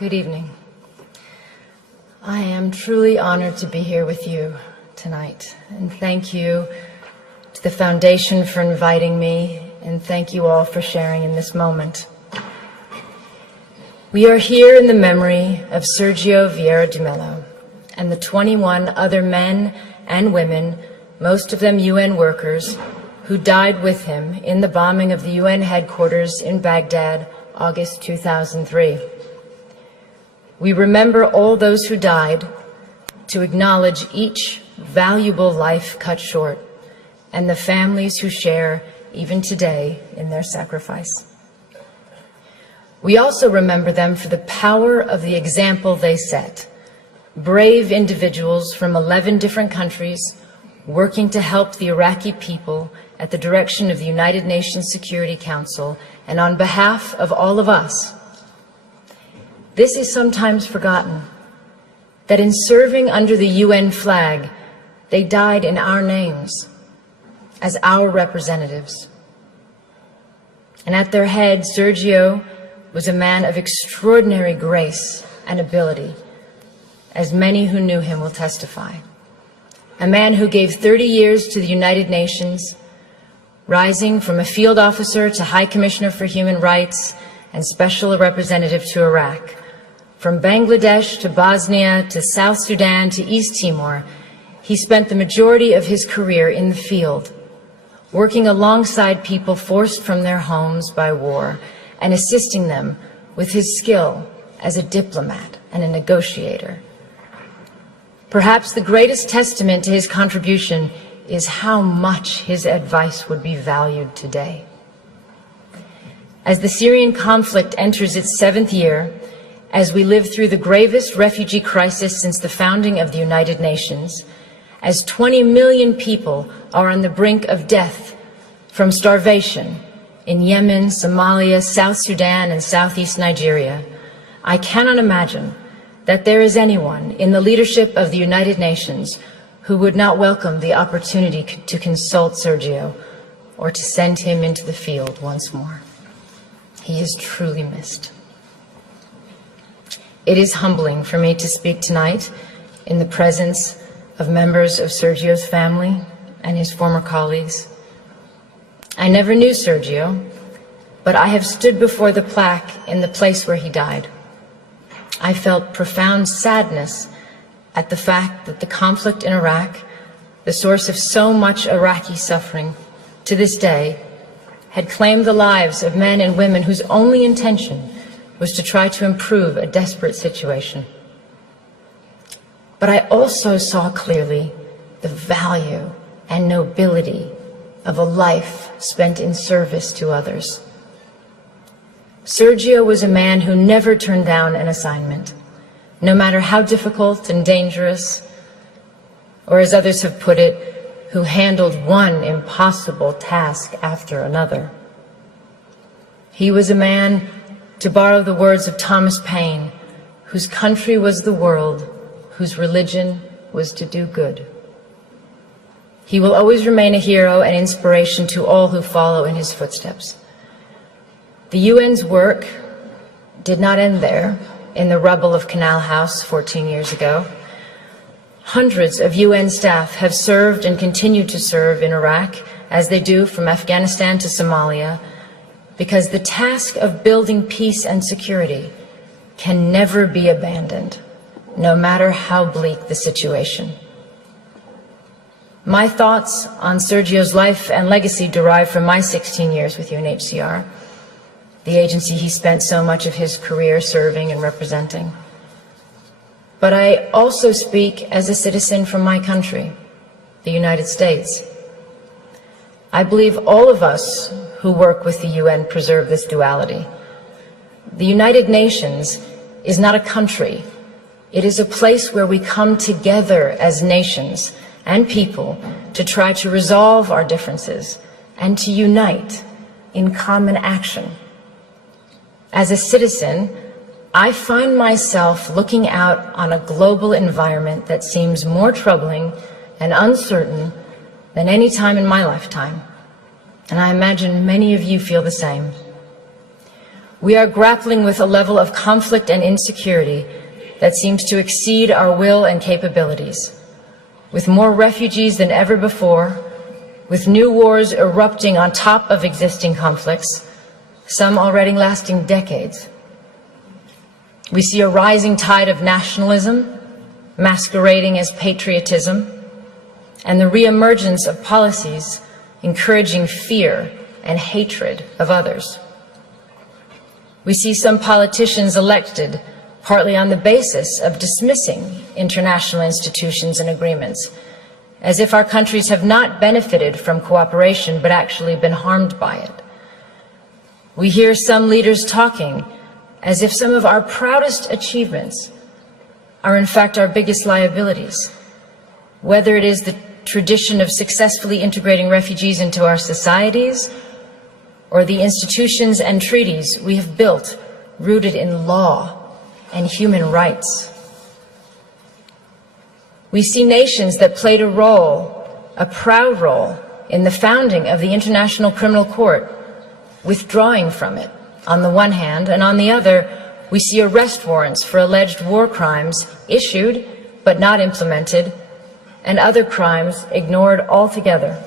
Good evening. I am truly honored to be here with you tonight, and thank you to the Foundation for inviting me, and thank you all for sharing in this moment. We are here in the memory of Sergio Vieira de Mello and the 21 other men and women, most of them UN workers, who died with him in the bombing of the UN headquarters in Baghdad, August 2003. We remember all those who died to acknowledge each valuable life cut short and the families who share, even today, in their sacrifice. We also remember them for the power of the example they set. Brave individuals from 11 different countries working to help the Iraqi people at the direction of the United Nations Security Council and on behalf of all of us. This is sometimes forgotten, that in serving under the UN flag, they died in our names, as our representatives. And at their head, Sergio was a man of extraordinary grace and ability, as many who knew him will testify. A man who gave 30 years to the United Nations, rising from a field officer to High Commissioner for Human Rights and Special Representative to Iraq. From Bangladesh to Bosnia to South Sudan to East Timor, he spent the majority of his career in the field, working alongside people forced from their homes by war and assisting them with his skill as a diplomat and a negotiator. Perhaps the greatest testament to his contribution is how much his advice would be valued today. As the Syrian conflict enters its 7th year, as we live through the gravest refugee crisis since the founding of the United Nations, as 20 million people are on the brink of death from starvation in Yemen, Somalia, South Sudan, and Southeast Nigeria, I cannot imagine that there is anyone in the leadership of the United Nations who would not welcome the opportunity to consult Sergio or to send him into the field once more. He is truly missed. It is humbling for me to speak tonight in the presence of members of Sergio's family and his former colleagues. I never knew Sergio, but I have stood before the plaque in the place where he died. I felt profound sadness at the fact that the conflict in Iraq, the source of so much Iraqi suffering to this day, had claimed the lives of men and women whose only intention was to try to improve a desperate situation. But I also saw clearly the value and nobility of a life spent in service to others. Sergio was a man who never turned down an assignment, no matter how difficult and dangerous, or as others have put it, who handled one impossible task after another. He was a man, to borrow the words of Thomas Paine, whose country was the world, whose religion was to do good. He will always remain a hero and inspiration to all who follow in his footsteps. The UN's work did not end there, in the rubble of Canal House 14 years ago. Hundreds of UN staff have served and continue to serve in Iraq, as they do from Afghanistan to Somalia, because the task of building peace and security can never be abandoned, no matter how bleak the situation. My thoughts on Sergio's life and legacy derive from my 16 years with UNHCR, the agency he spent so much of his career serving and representing. But I also speak as a citizen from my country, the United States. I believe all of us who work with the UN preserve this duality. The United Nations is not a country. It is a place where we come together as nations and people to try to resolve our differences and to unite in common action. As a citizen, I find myself looking out on a global environment that seems more troubling and uncertain than any time in my lifetime. And I imagine many of you feel the same. We are grappling with a level of conflict and insecurity that seems to exceed our will and capabilities, with more refugees than ever before, with new wars erupting on top of existing conflicts, some already lasting decades. We see a rising tide of nationalism, masquerading as patriotism, and the reemergence of policies encouraging fear and hatred of others. We see some politicians elected partly on the basis of dismissing international institutions and agreements, as if our countries have not benefited from cooperation but actually been harmed by it. We hear some leaders talking as if some of our proudest achievements are in fact our biggest liabilities, whether it is the tradition of successfully integrating refugees into our societies or the institutions and treaties we have built rooted in law and human rights. We see nations that played a proud role in the founding of the International Criminal Court, withdrawing from it on the one hand, and on the other, we see arrest warrants for alleged war crimes issued but not implemented, and other crimes ignored altogether.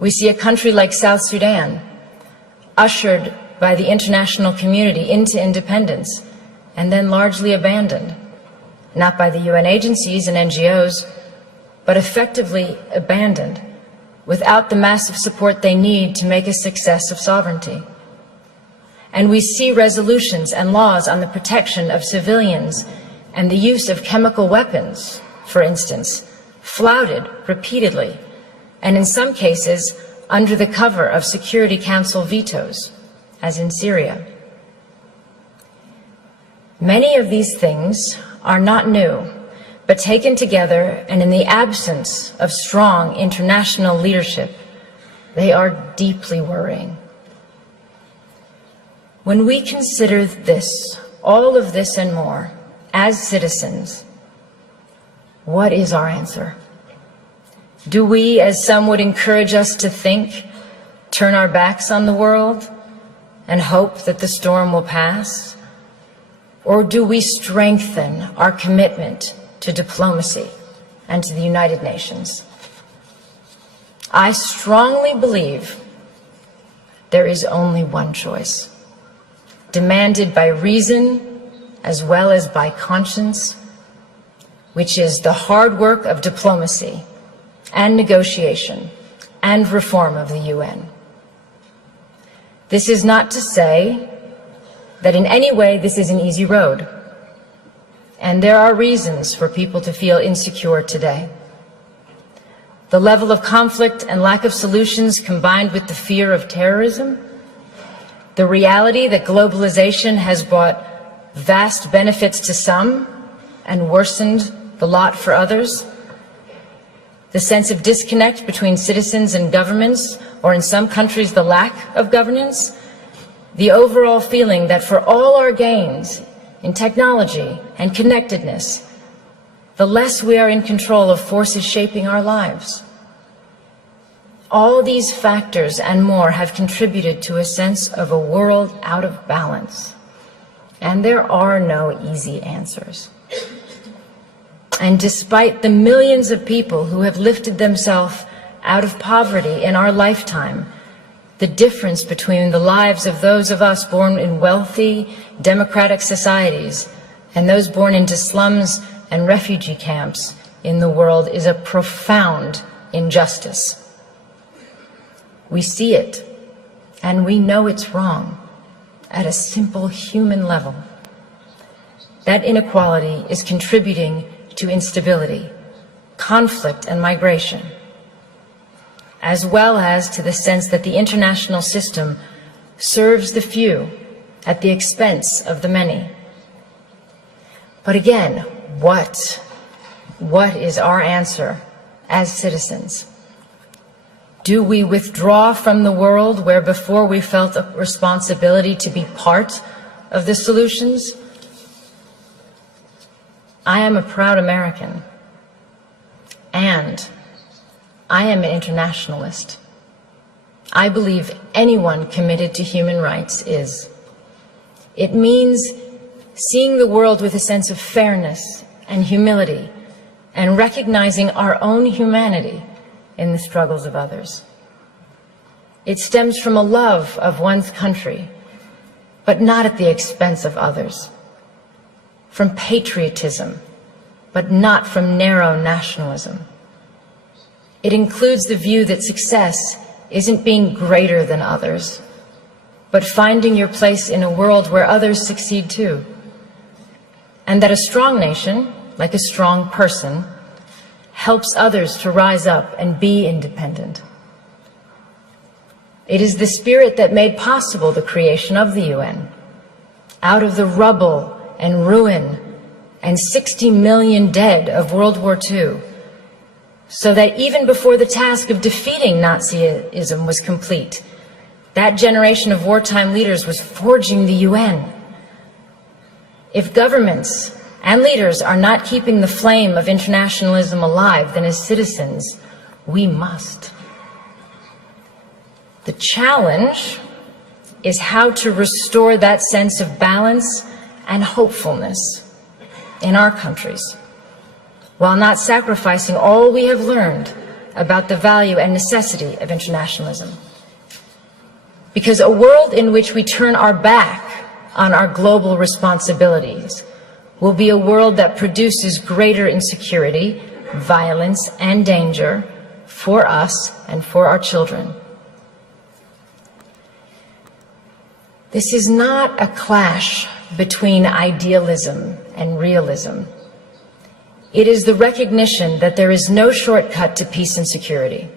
We see a country like South Sudan, ushered by the international community into independence and then largely abandoned, not by the UN agencies and NGOs, but effectively abandoned without the massive support they need to make a success of sovereignty. And we see resolutions and laws on the protection of civilians and the use of chemical weapons, for instance, flouted repeatedly, and in some cases under the cover of Security Council vetoes, as in Syria. Many of these things are not new, but taken together and in the absence of strong international leadership, they are deeply worrying. When we consider this, all of this and more, as citizens, what is our answer? Do we, as some would encourage us to think, turn our backs on the world and hope that the storm will pass? Or do we strengthen our commitment to diplomacy and to the United Nations? I strongly believe there is only one choice, demanded by reason as well as by conscience, which is the hard work of diplomacy and negotiation and reform of the UN. This is not to say that in any way this is an easy road, and there are reasons for people to feel insecure today. The level of conflict and lack of solutions combined with the fear of terrorism, the reality that globalization has brought vast benefits to some and worsened the lot for others, the sense of disconnect between citizens and governments, or in some countries the lack of governance, the overall feeling that for all our gains in technology and connectedness, the less we are in control of forces shaping our lives. All these factors and more have contributed to a sense of a world out of balance. And there are no easy answers. And despite the millions of people who have lifted themselves out of poverty in our lifetime, the difference between the lives of those of us born in wealthy, democratic societies and those born into slums and refugee camps in the world is a profound injustice. We see it, and we know it's wrong at a simple human level. That inequality is contributing to instability, conflict, and migration, as well as to the sense that the international system serves the few at the expense of the many. But again, what is our answer as citizens? Do we withdraw from the world where before we felt a responsibility to be part of the solutions? I am a proud American, and I am an internationalist. I believe anyone committed to human rights is. It means seeing the world with a sense of fairness and humility and recognizing our own humanity in the struggles of others. It stems from a love of one's country, but not at the expense of others. From patriotism, but not from narrow nationalism. It includes the view that success isn't being greater than others, but finding your place in a world where others succeed too. And that a strong nation, like a strong person, helps others to rise up and be independent. It is the spirit that made possible the creation of the UN. Out of the rubble and ruin and 60 million dead of World War II, so that even before the task of defeating Nazism was complete, that generation of wartime leaders was forging the UN. If governments and leaders are not keeping the flame of internationalism alive, then as citizens, we must. The challenge is how to restore that sense of balance and hopefulness in our countries, while not sacrificing all we have learned about the value and necessity of internationalism. Because a world in which we turn our back on our global responsibilities will be a world that produces greater insecurity, violence, and danger for us and for our children. This is not a clash between idealism and realism. It is the recognition that there is no shortcut to peace and security,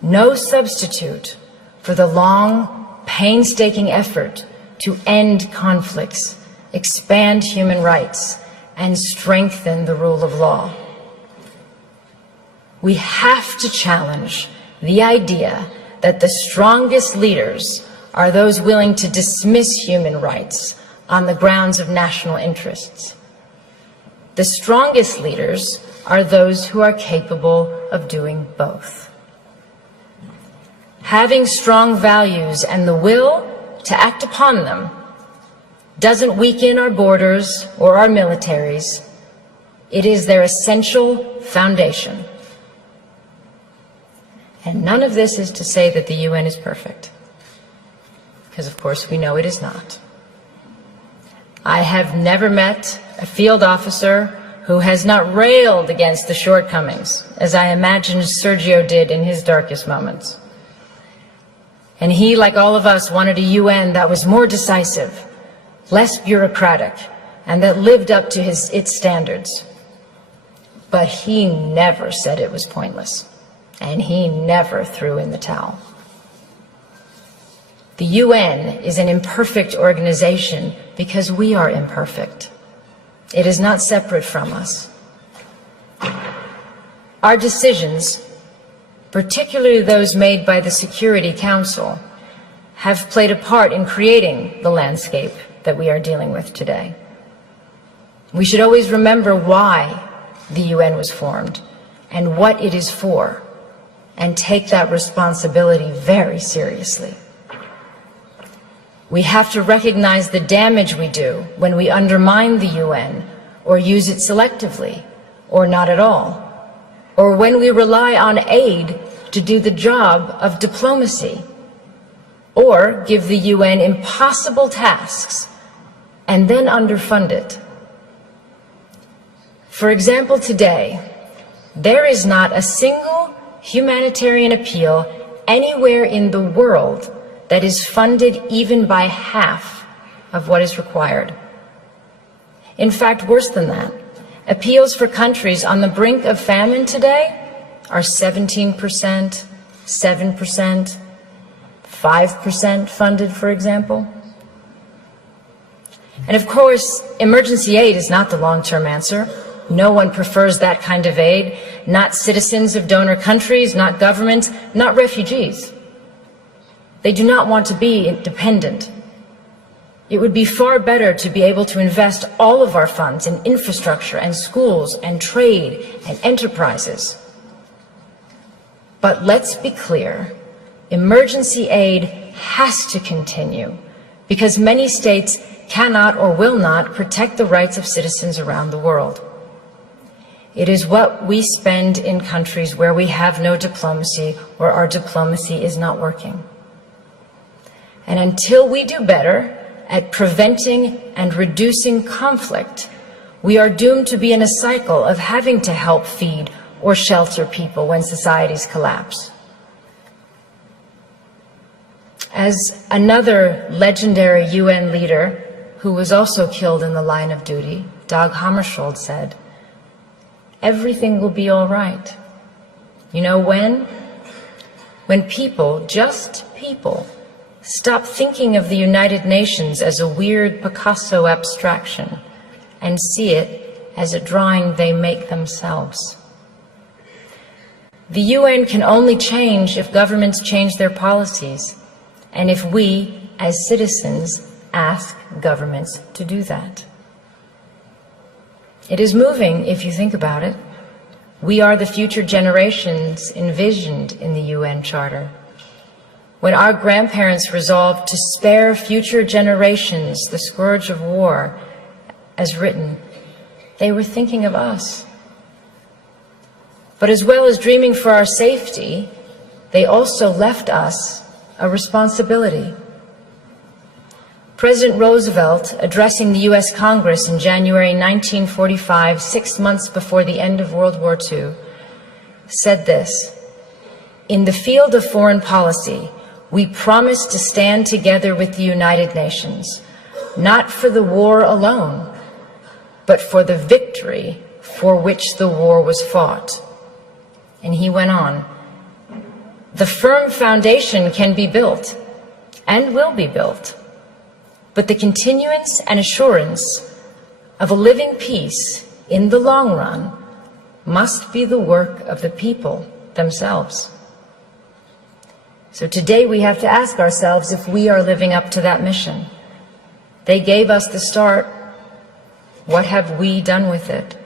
no substitute for the long, painstaking effort to end conflicts, expand human rights, and strengthen the rule of law. We have to challenge the idea that the strongest leaders are those willing to dismiss human rights on the grounds of national interests. The strongest leaders are those who are capable of doing both. Having strong values and the will to act upon them doesn't weaken our borders or our militaries. It is their essential foundation. And none of this is to say that the UN is perfect, because of course we know it is not. I have never met a field officer who has not railed against the shortcomings, as I imagine Sergio did in his darkest moments. And he, like all of us, wanted a UN that was more decisive, less bureaucratic, and that lived up to its standards. But he never said it was pointless, and he never threw in the towel. The UN is an imperfect organization because we are imperfect. It is not separate from us. Our decisions, particularly those made by the Security Council, have played a part in creating the landscape that we are dealing with today. We should always remember why the UN was formed and what it is for, and take that responsibility very seriously. We have to recognize the damage we do when we undermine the UN or use it selectively or not at all, or when we rely on aid to do the job of diplomacy, or give the UN impossible tasks and then underfund it. For example, today, there is not a single humanitarian appeal anywhere in the world that is funded even by half of what is required. In fact, worse than that, appeals for countries on the brink of famine today are 17%, 7%, 5% funded, for example. And of course, emergency aid is not the long-term answer. No one prefers that kind of aid, not citizens of donor countries, not governments, not refugees. They do not want to be dependent. It would be far better to be able to invest all of our funds in infrastructure and schools and trade and enterprises. But let's be clear, emergency aid has to continue because many states cannot or will not protect the rights of citizens around the world. It is what we spend in countries where we have no diplomacy or our diplomacy is not working. And until we do better at preventing and reducing conflict, we are doomed to be in a cycle of having to help feed or shelter people when societies collapse. As another legendary UN leader who was also killed in the line of duty, Dag Hammarskjöld, said, "Everything will be all right." You know when? When people, just people, stop thinking of the United Nations as a weird Picasso abstraction and see it as a drawing they make themselves. The UN can only change if governments change their policies, and if we, as citizens, ask governments to do that. It is moving if you think about it. We are the future generations envisioned in the UN Charter. When our grandparents resolved to spare future generations the scourge of war, as written, they were thinking of us. But as well as dreaming for our safety, they also left us a responsibility. President Roosevelt, addressing the U.S. Congress in January 1945, 6 months before the end of World War II, said this: "In the field of foreign policy, we promise to stand together with the United Nations, not for the war alone, but for the victory for which the war was fought." And he went on, "The firm foundation can be built and will be built, but the continuance and assurance of a living peace in the long run must be the work of the people themselves." So today we have to ask ourselves if we are living up to that mission. They gave us the start. What have we done with it?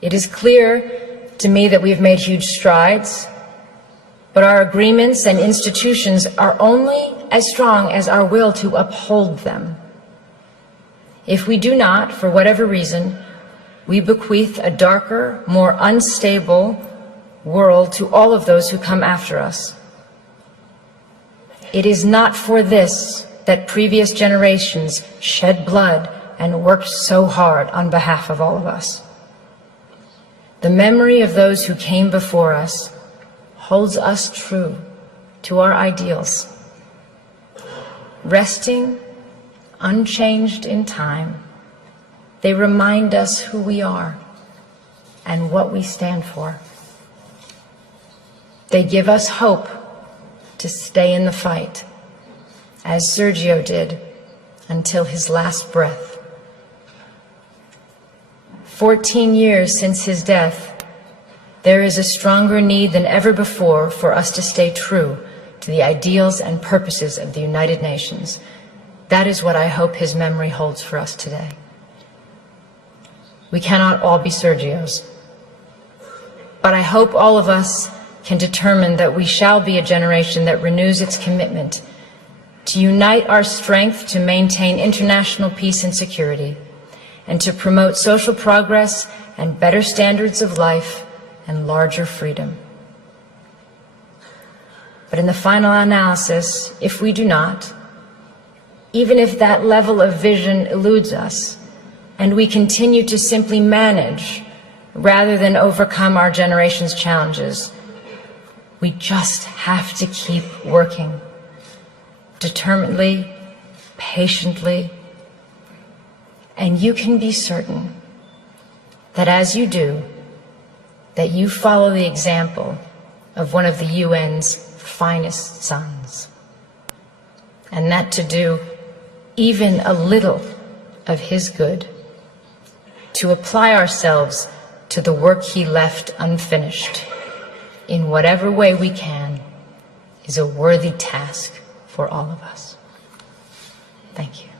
It is clear to me that we've made huge strides, but our agreements and institutions are only as strong as our will to uphold them. If we do not, for whatever reason, we bequeath a darker, more unstable world to all of those who come after us. It is not for this that previous generations shed blood and worked so hard on behalf of all of us. The memory of those who came before us holds us true to our ideals, resting unchanged in time. They remind us who we are and what we stand for. They give us hope to stay in the fight, as Sergio did until his last breath. 14 years since his death, there is a stronger need than ever before for us to stay true to the ideals and purposes of the United Nations. That is what I hope his memory holds for us today. We cannot all be Sergios, but I hope all of us can determine that we shall be a generation that renews its commitment to unite our strength to maintain international peace and security, and to promote social progress and better standards of life and larger freedom. But in the final analysis, if we do not, even if that level of vision eludes us, and we continue to simply manage rather than overcome our generation's challenges, we just have to keep working, determinedly, patiently, and you can be certain that as you do, that you follow the example of one of the UN's finest sons, and that to do even a little of his good, to apply ourselves to the work he left unfinished, in whatever way we can, is a worthy task for all of us. Thank you.